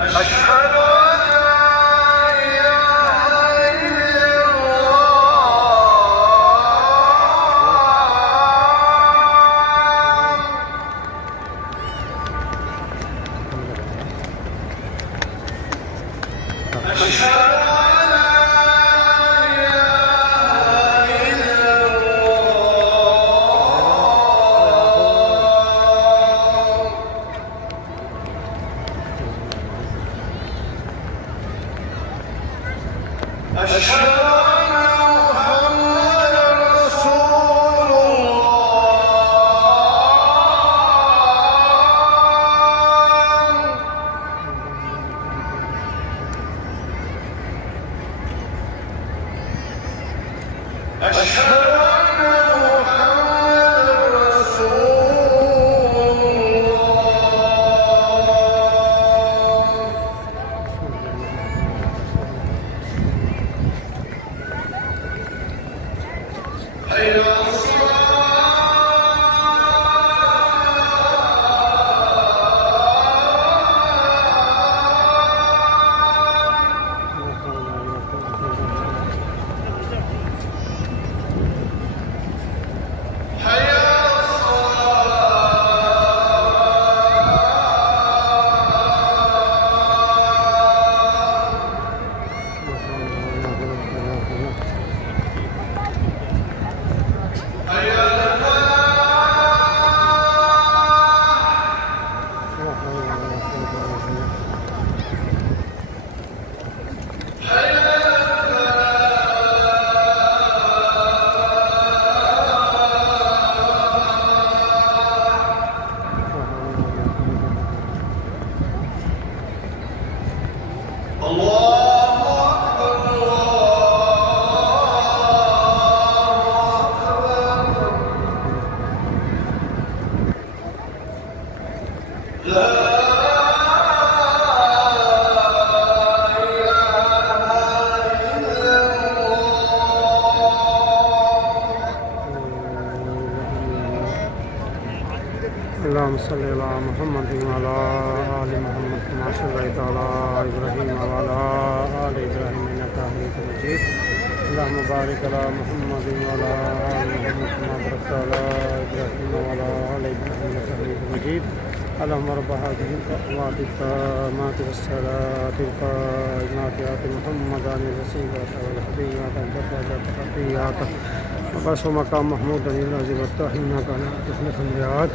أشهد أن لا إله إلا الله. أشهد أن لا إله إلا الله. أشهد أن محمدًا رسول الله. أشهد أن محمدًا رسول الله. حي على حي على حي على الله أكبر الله أكبر لا إله إلا الله. اللهم صل على محمد وعلى آل محمد كما صليت على إبراهيم وعلى آل إبراهيم إنك حميد مجيد. اللهم بارك على محمد وعلى آل محمد كما باركت على إبراهيم وعلى آل إبراهيم إنك حميد مجيد. اللهم رب هذه الدعوات التامات والصلاة القائمات آت محمدا الوسيلة والهدية والدرجة الرفيعة وبعثه مقام محمود الذي وابتغ إنك لا تخلف الميعاد.